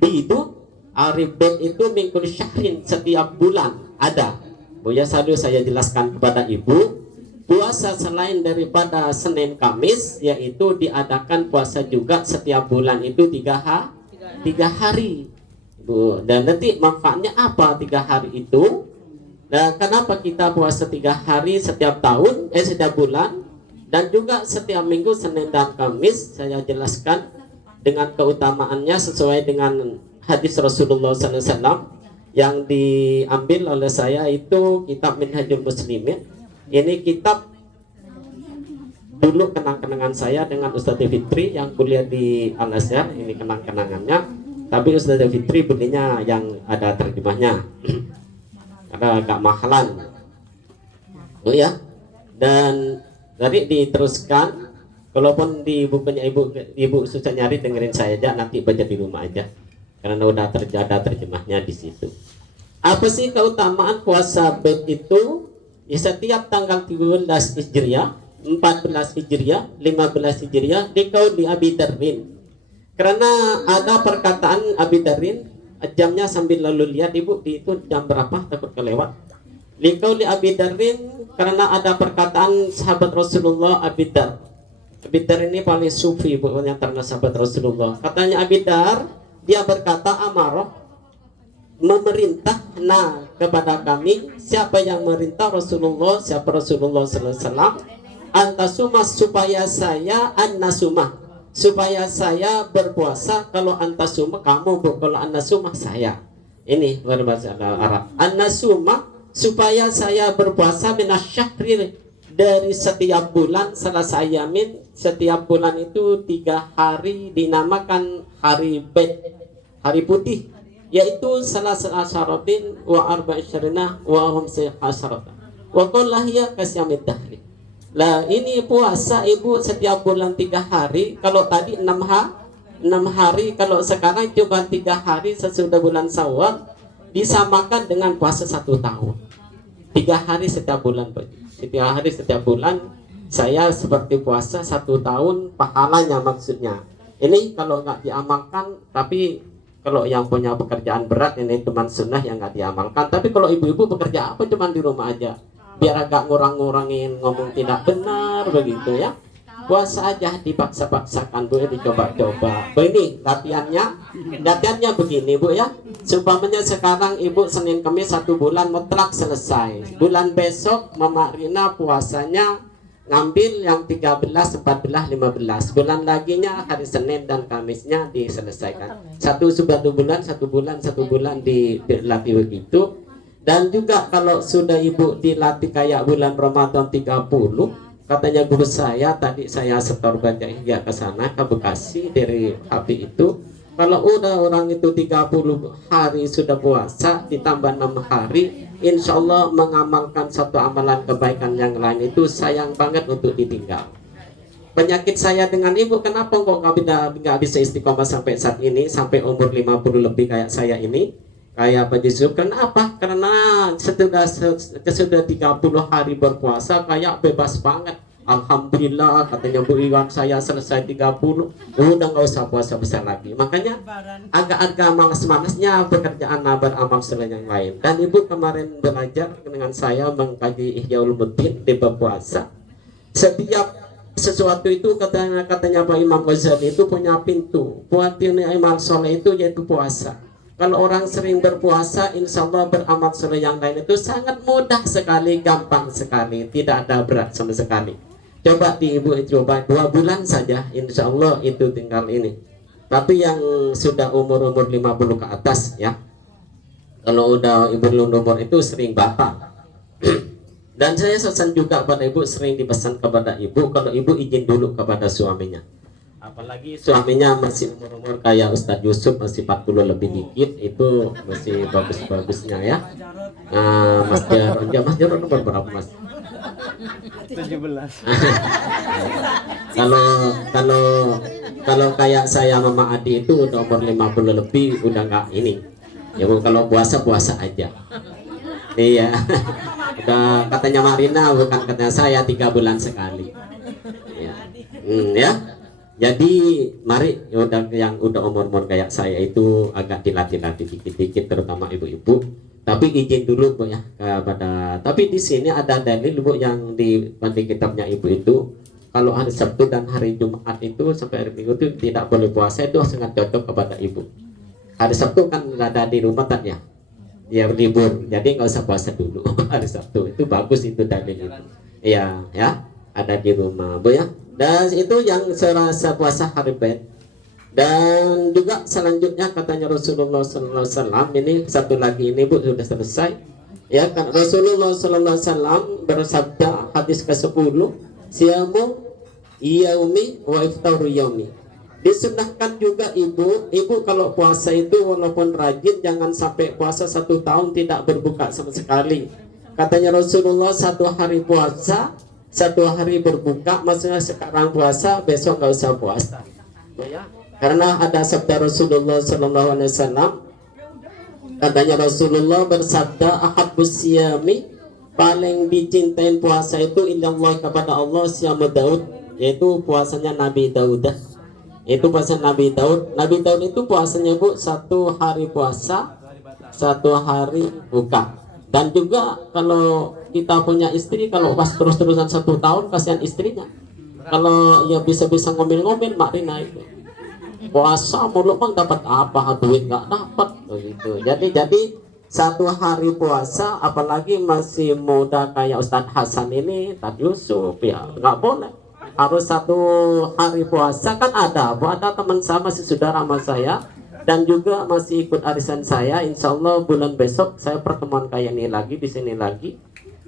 bidu aribet itu min kulli syahrin, setiap bulan ada. Bu ya, saya jelaskan kepada ibu. Puasa selain daripada Senin Kamis, yaitu diadakan puasa juga setiap bulan itu 3 hari Bu. Dan nanti manfaatnya apa 3 hari itu? Dan kenapa kita puasa 3 hari setiap tahun, setiap bulan, dan juga setiap minggu Senin dan Kamis? Saya jelaskan dengan keutamaannya sesuai dengan hadis Rasulullah SAW yang diambil oleh saya itu kitab Minhajul Muslimin. Ini kitab dulu kenang-kenangan saya dengan Ustaz Fitri yang kuliah di Al-Azhar. Ini kenang-kenangannya, tapi Ustaz Fitri belinya yang ada terjemahnya karena agak mahalan. Oh ya. Dan tadi diteruskan, kalaupun di bukunya ibu susah nyari, dengerin saya aja, nanti baca di rumah aja karena udah ada terjemahnya di situ. Apa sih keutamaan puasa Bait itu? Ya, setiap tanggal 13 Hijriah, 14 Hijriah, 15 Hijriah di Abi Darrin. Karena ada perkataan Abi Darrin, jamnya sambil lalu lihat ibu itu jam berapa, takut kelewat. Di Abi Darrin, karena ada perkataan sahabat Rasulullah Abi Dar. Abi Dar ini paling sufi bu, yang terkenal sahabat Rasulullah. Katanya Abi Dar, dia berkata amarah, memerintah kepada kami. Siapa yang merintah? Rasulullah. Siapa Rasulullah sallallahu alaihi wasallam? Antasumah, supaya saya annasumah, supaya saya berpuasa. Kalau antasumah kamu, kalau annasumah saya. Ini berbahasa Arab. Annasumah, supaya saya berpuasa minasyahril, dari setiap bulan Selasa yamin. Setiap bulan itu 3 hari dinamakan hari Bait, hari putih. yaitu salah asyaratin wa arba'asyarina wa hum asyarata wa qul hiya kasyamid dahri. Lah ini puasa ibu setiap bulan 3 hari, kalau tadi 6 hari, kalau sekarang cuma 3 hari sesudah bulan Syawal, disamakan dengan puasa 1 tahun. 3 hari setiap bulan, setiap hari setiap bulan saya seperti puasa 1 tahun pahalanya maksudnya. Ini kalau nggak diamalkan, tapi kalau yang punya pekerjaan berat ini cuma sunnah yang nggak diamalkan. Tapi kalau ibu-ibu bekerja apa cuma di rumah aja, biar agak ngurang-ngurangin ngomong tidak benar begitu ya. Puasa aja dipaksa-paksakan Bu, dicoba-coba. Ini latihannya begini Bu ya. Seumpamanya sekarang ibu Senin Kamis 1 bulan mutlak selesai. Bulan besok Mama Rina puasanya ngambil yang 13, 14, 15. Bulan laginya hari Senin dan Kamisnya diselesaikan. Satu bulan dilatih begitu. Dan juga kalau sudah ibu dilatih kayak bulan Ramadan 30, katanya guru saya tadi, saya setor baca hingga ke sana ke Bekasi dari HP itu, kalau udah orang itu 30 hari sudah puasa ditambah 6 hari, insya Allah mengamalkan satu amalan kebaikan yang lain itu sayang banget untuk ditinggal. Penyakit saya dengan ibu, kenapa kok nggak bisa istiqomah sampai saat ini, sampai umur 50 lebih kayak saya ini, kayak Pak Yusuf. Kenapa? Karena setelah 30 hari berpuasa kayak bebas banget. Alhamdulillah, katanya Bu Iwan, saya selesai 30, udah nggak usah puasa besar lagi. Makanya agak-agak malas-malasnya pekerjaan beramal selain yang lain. Dan ibu kemarin belajar dengan saya mengkaji Ihya Ulumuddin di bab puasa. Setiap sesuatu itu katanya Pak Imam Ghazali itu punya pintu. Buat amal soleh itu yaitu puasa. Kalau orang sering berpuasa, insya Allah beramal soleh yang lain itu sangat mudah sekali, gampang sekali, tidak ada berat sama sekali. Coba coba 2 bulan saja, insya Allah itu tinggal ini. Tapi yang sudah umur 50 ke atas ya, kalau udah ibu umur itu sering batal. Dan saya pesan juga pada ibu, sering dipesan kepada ibu, kalau ibu izin dulu kepada suaminya. Apalagi suaminya masih umur kayak Ustadz Yusuf, masih 40 lebih dikit, itu masih bagus-bagusnya ya. Mas Jarod umur berapa Mas? 17. Kalau kayak saya Mama Adi itu udah umur 50 lebih, udah nggak ini. Ya Bu, kalau puasa aja. Iya. Udah katanya Marina, bukan katanya saya, 3 bulan sekali. Ya. Ya. Jadi mari yang udah umur kayak saya itu agak dilatih-latih dikit-dikit, terutama ibu-ibu. Tapi izin dulu Bu ya kepada. Tapi di sini ada dalil Bu yang di kitabnya ibu itu, kalau hari Sabtu dan hari Jumat itu sampai hari Minggu itu tidak boleh puasa, itu sangat cocok kepada ibu. Hari Sabtu kan ada di rumah kan ya, ya libur, jadi nggak usah puasa dulu hari Sabtu. Itu bagus itu dalil itu. Iya ya, ada di rumah Bu ya. Dan itu yang serasa puasa hari Bed. Dan juga selanjutnya katanya Rasulullah SAW, ini satu lagi ini Bu sudah selesai. Ya kan Rasulullah SAW bersabda, hadis ke-10, siyamu yaumi wa iftaru yaumi. Disunahkan juga ibu kalau puasa itu walaupun rajin, jangan sampai puasa 1 tahun tidak berbuka sama sekali. Katanya Rasulullah, 1 hari puasa, 1 hari berbuka, maksudnya sekarang puasa, besok nggak usah puasa. Ya. Karena ada sabda Rasulullah SAW, katanya Rasulullah bersabda, ahabbus siyami, paling dicintain puasa itu illallah kepada Allah siyamu Daud, yaitu puasanya Nabi Daud. Itu puasa Nabi Daud. Nabi Daud itu puasanya Bu 1 hari puasa, 1 hari buka. Dan juga kalau kita punya istri, kalau pas terus-terusan 1 tahun, kasihan istrinya. Kalau ya bisa-bisa ngomel-ngomel Mak Rina itu, puasa mulu bang dapat apa, duit nggak dapat begitu. Jadi 1 hari puasa, apalagi masih muda kayak Ustadz Hasan ini, Ustadz Yusuf, ya nggak boleh. Harus 1 hari puasa. Kan ada teman saya, masih saudara sama saya, dan juga masih ikut arisan saya. Insya Allah bulan besok saya pertemuan kayak ini lagi di sini lagi.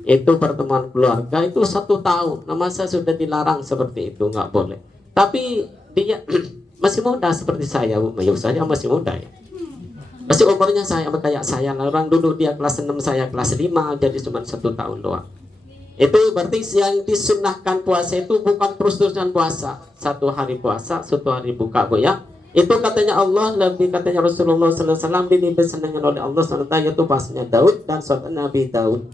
Itu pertemuan keluarga itu 1 tahun. Nama saya sudah dilarang seperti itu, nggak boleh. Tapi dia masih muda seperti saya Bu. Saya masih muda ya. Pasti umurnya saya kayak saya, orang dulu dia kelas 6 saya kelas 5, jadi cuma 1 tahun doang. Itu berarti yang disunahkan puasa itu bukan terus-terusan puasa, 1 hari puasa, 1 hari buka, Bu ya. Itu katanya Allah, lebih katanya Rasulullah SAW disenangi oleh Allah SWT, yaitu puasanya Daud dan sholat Nabi Daud.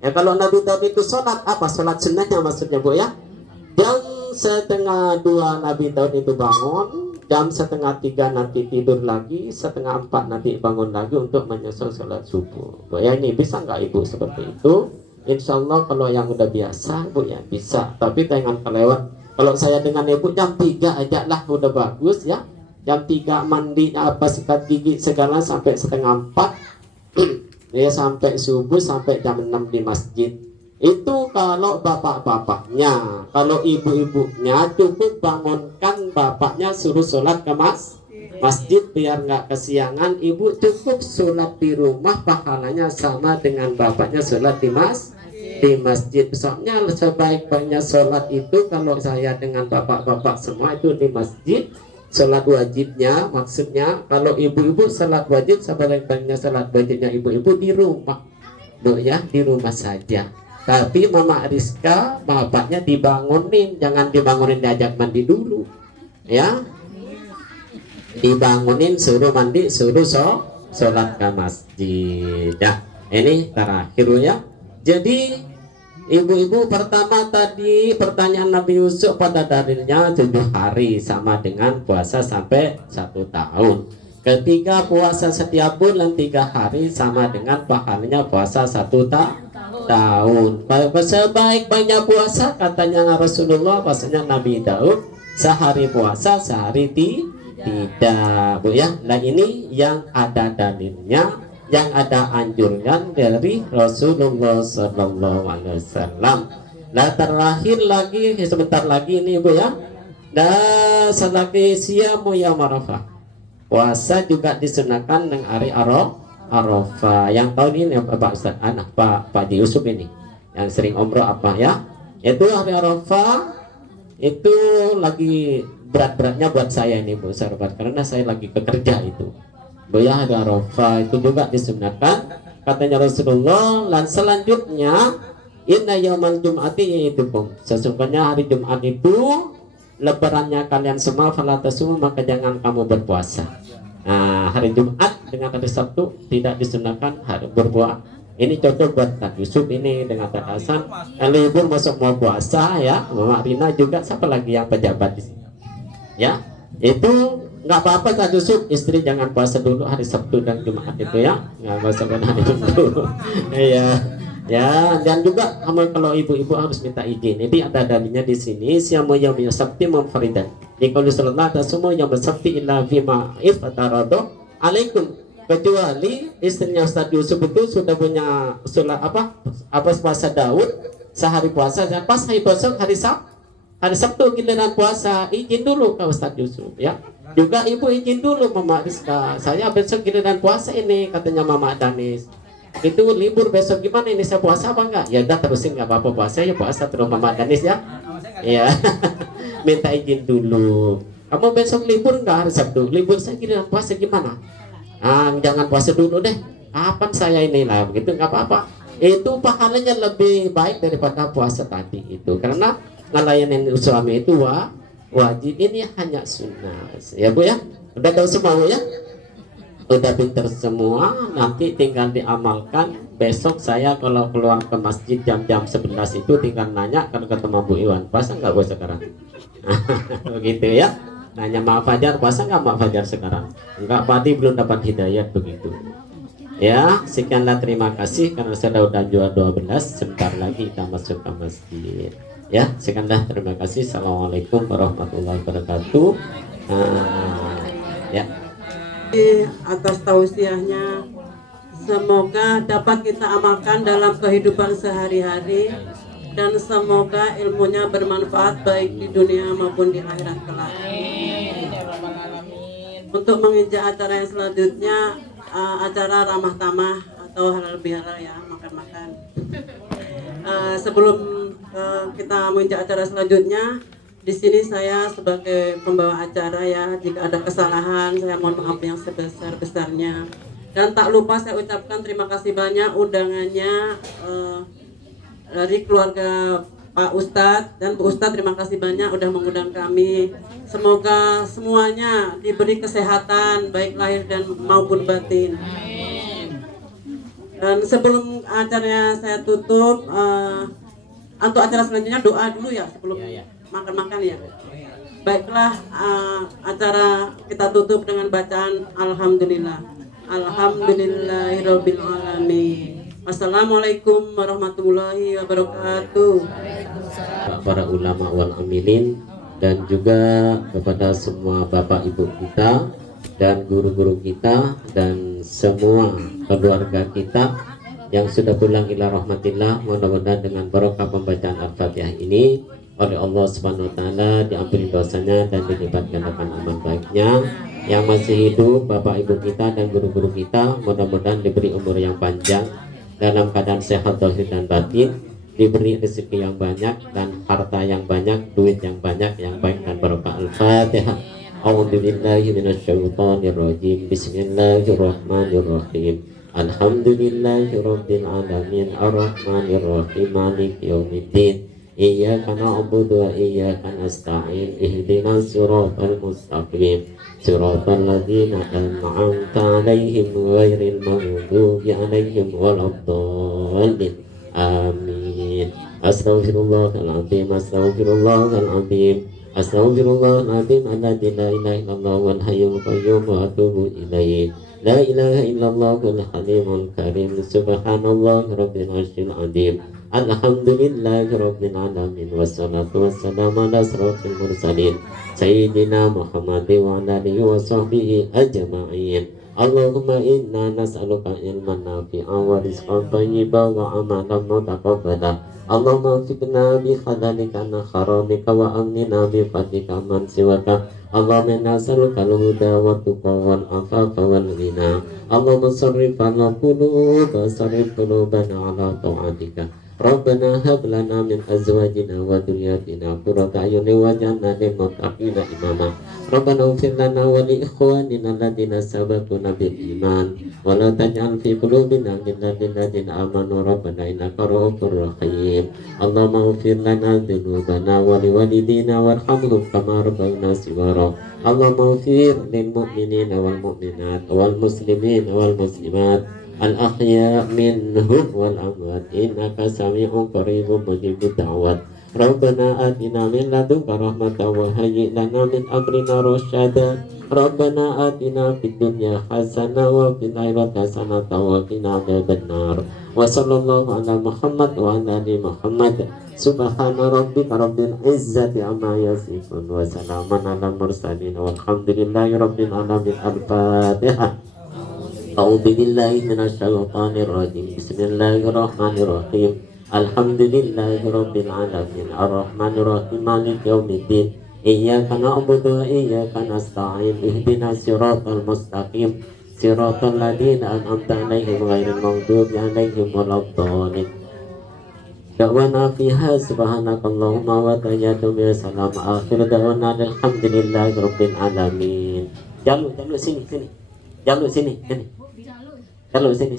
Ya kalau Nabi Daud itu sholat apa? Sholat sunnahnya maksudnya, Bu ya. Jam 1:30 Nabi Daud itu bangun, jam 2:30 nanti tidur lagi, 3:30 nanti bangun lagi untuk menyusul sholat subuh. Bu ya, ini bisa nggak Ibu seperti itu? Insya Allah kalau yang udah biasa, Bu ya bisa. Tapi jangan kelewat. Kalau saya dengan Ibu jam 3 aja lah udah bagus ya. Jam 3 mandi apa sikat gigi segala sampai 3:30 ya, sampai subuh sampai jam 6 di masjid. Itu kalau bapak-bapaknya. Kalau ibu-ibunya cukup bangunkan bapaknya, suruh sholat ke masjid biar nggak kesiangan. Ibu cukup sholat di rumah, pahalanya sama dengan bapaknya sholat di masjid. Soalnya sebaik-baiknya sholat itu kalau saya dengan bapak-bapak semua itu di masjid. Sholat wajibnya maksudnya, kalau ibu-ibu sholat wajib, sebaik-baiknya sholat wajibnya ibu-ibu di rumah, Bu ya, di rumah saja. Tapi Mama Rizka bapaknya dibangunin, jangan dibangunin diajak mandi dulu ya, dibangunin suruh mandi, suruh sholat ke masjid ya. Ini terakhir ya. Jadi ibu-ibu, pertama tadi pertanyaan Nabi Yusuf pada dalilnya 7 hari sama dengan puasa sampai 1 tahun. Ketiga, puasa setiap bulan 3 hari sama dengan pahalanya puasa 1 tahun. Sebaik-baiknya puasa katanya Rasulullah, maksudnya Nabi Daud, sehari puasa sehari tidak, Bu ya. Nah ini yang ada dalilnya, yang ada anjuran dari Rasulullah Sallallahu Alaihi Wasallam. Nah terakhir lagi, sebentar lagi ini Bu ya. Dan selagi siamu ya Arafah, puasa juga disunahkan dengan hari Arafah. Yang tahun ini Pak Ustaz, Pak Yusuf ini yang sering umroh apa ya? Itu hari Arafah itu lagi berat-beratnya buat saya ini Bu sahabat, karena saya lagi bekerja itu. Bu ya, hari Arafah itu juga disunahkan katanya Rasulullah. Dan selanjutnya inna yaumal jum'ati yaidukum, sesungguhnya hari Jumat itu lebarannya kalian semua, fala tasumu, maka jangan kamu berpuasa. Nah, hari Jumat dengan hari Sabtu tidak disunahkan hari berpuasa. Ini cocok buat Tad Yusuf ini dengan Tad Hasan. Libur masuk mau puasa ya, Mama Rina juga, siapa lagi yang pejabat di sini? Ya, itu nggak apa-apa Tad Yusuf, istri jangan puasa dulu hari Sabtu dan Jumat itu ya, nggak puasa hari Sabtu. Iya. Ya, dan juga kalau ibu-ibu harus minta izin. Ini ada dalilnya di sini, siamu yaumil sabti munfaridan. Jika sallallahu alaihi wasallam yang bersabti illa bima ifatarado alaikum, kecuali istrinya Ustaz Yusuf itu sudah punya sholat apa puasa Daud sehari puasa, dan pas hari besok hari Sabtu giliran puasa, izin dulu ke Ustaz Yusuf ya. Juga ibu izin dulu Mama Rizka, saya besok giliran puasa ini, katanya Mama Danis. Itu libur besok gimana ini, saya puasa apa enggak? Ya udah terusin, nggak apa-apa, puasa ya puasa terus Mama Danis ya. Iya. Minta izin dulu. Kamu besok libur enggak hari Sabtu? Libur, saya giliran puasa gimana? Jangan puasa dulu deh. Kapan saya ini lah, begitu nggak apa-apa. Itu pahalanya lebih baik daripada puasa tadi itu, karena ngelayanin suami itu wajib, ini hanya sunnah. Ya Bu ya. Udah tahu semua Bu ya? Udah pinter semua, nanti tinggal diamalkan. Besok saya kalau keluar ke masjid jam-jam 11 itu tinggal nanya kalau ketemu Bu Iwan, puasa nggak Bu sekarang? Begitu ya. Nanya Mak Fajar, puasa nggak Mak Fajar sekarang? Enggak, Padi belum dapat hidayat, begitu. Ya, sekianlah, terima kasih karena saya udah jual 12, sebentar lagi kita masuk ke masjid. Ya, sekianlah, terima kasih. Assalamualaikum warahmatullahi wabarakatuh. Ya. Atas tausiahnya, semoga dapat kita amalkan dalam kehidupan sehari-hari, dan semoga ilmunya bermanfaat baik di dunia maupun di akhirat kelak. Untuk menginjak acara yang selanjutnya, acara ramah tamah atau halal bihalal ya, makan-makan. Sebelum kita menginjak acara selanjutnya, di sini saya sebagai pembawa acara ya, jika ada kesalahan saya mohon maaf yang sebesar-besarnya. Dan tak lupa saya ucapkan terima kasih banyak undangannya dari keluarga Pak Ustadz dan Bu Ustadz, terima kasih banyak udah mengundang kami. Semoga semuanya diberi kesehatan baik lahir dan maupun batin. Dan sebelum acaranya saya tutup, untuk acara selanjutnya doa dulu ya sebelum makan-makan ya. Baiklah, acara kita tutup dengan bacaan Alhamdulillah. Alhamdulillahirabbil alamin. Wassalamualaikum warahmatullahi wabarakatuh. Para ulama wal amilin dan juga kepada semua bapak ibu kita dan guru-guru kita dan semua keluarga kita yang sudah pulang ila rahmatillah. Mudah-mudahan dengan barokah pembacaan Al-Fatihah ini oleh Allah Subhanahu wa taala diampuni dosanya dan dilipat gandakan amal baiknya. Yang masih hidup bapak ibu kita dan guru-guru kita mudah-mudahan diberi umur yang panjang dalam keadaan sehat zahir dan batin, diberi rezeki yang banyak dan harta yang banyak, duit yang banyak, yang baik dan barokah. Al-Fatihah. A'udzubillahi minasyaitonirrajim. Bismillahirrahmanirrahim. Alhamdulillahirabbil alamin arrahmanirrahim maliki yaumiddin. Iyyaka na'budu wa iyyaka nasta'in. Ihdinas siratal mustaqim. Siratal ladzina an'amta 'alaihim ghairil maghdubi 'alaihim waladdallin. Amin. Astaghfirullahaladzim. Astaghfirullahaladzim. Astaghfirullahaladzim. Alladzi la ilaha illallah wal hayyul qayyum wa atubu ilaih. La ilaha illallahul halimul karim. Subhanallah rabbil arsyil azim. Alhamdulillahi rabbil alamin. Wassalatu wassalamu ala asrofil mursalin Sayyidina Muhammad wa ala alihi wa sahbihi ajma'in. Allahumma inna nas'aluka ilman nafi'an wa rizqan thayyiban wa amalan mutaqabbala. Allahumma fiqna bi halalika an haramika wa amnina bi fadlika man siwaka. Allahumma inna nas'aluka al-huda wa tuqa wal afafa wal ghina. Allahumma sarrif ala qulubana ala ta'atika. Rabbana hab lana min azwajina wa dhurriyyatina qurrata a'yunin waj'alna lil muttaqina imama. Rabbana ighfir lana wa li ikhwanina alladhina sabaquna bil iman wa la taj'al fi qulubina ghillan lil ladzina amanu rabbana innaka ra'ufur rahim. Allahumma ighfir lana dhunubana wa li walidina warhamhum kama rabbayana shighara. Allahumma ighfir lil mu'minina wal mu'minat wal muslimina wal muslimat al-ahya minhum wal amwat innaka sami'un qaribun mujibud da'wat. Rabbana atina min ladunka rahmatan wa hayyi' lana min amrina rasyada. Rabbana atina fid dunya hasanah wa fil akhirati hasanah wa qina adzabannar. Wa sallallahu ala Muhammad wa ala ali Muhammad. Subhana rabbika rabbil izzati amma yasifun wa salamun ala mursalin walhamdulillahi rabbil alamin. Al-Fatihah. A'udzu billahi minasyaitonir rajim. Bismillahirrahmanirrahim. Alhamdulillahi rabbil alamin arrahmanir rahim maliki yaumiddin. Iyyaka na'budu wa iyyaka nasta'in. Ihdinas siratal mustaqim. Siratal ladzina an'amta 'alaihim ghairil maghdubi 'alaihim waladdallin. Da'wana fiha subhanakallahumma wa tahiyyatu biha salam. Akhir da'wana alhamdulillahi rabbil alamin. Jaluk sini. Jaluk sini. Jaluk sini.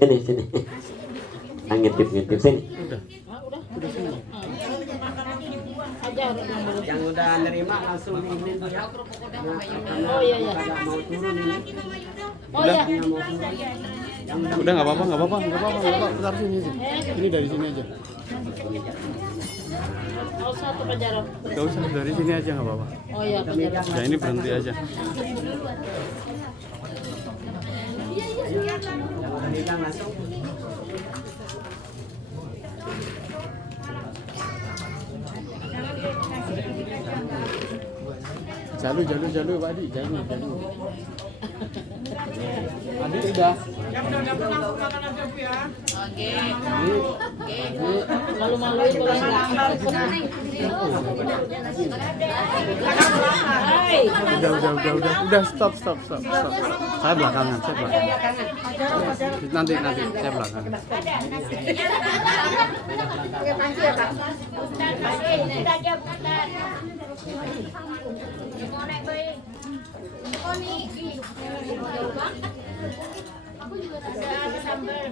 Sini. Ngintip sini. Yang udah nerima langsung ini ya. Oh iya. Oh iya. Udah nggak apa-apa. Bentar sini aja. Ini dari sini aja. Oh satu penjara. Gak usah dari sini aja nggak apa-apa. Oh iya penjara. Ya ini berhenti aja. Jalu Pak Adi, jalu. Adi udah. Oke. Malu-maluin boleh enggak? Udah stop. Saya belakangan. Nanti saya belakangan. Oke, panci ya, Pak. Ustaz, kita jam kanan. Mau naik bayi. Aku juga ada sambar.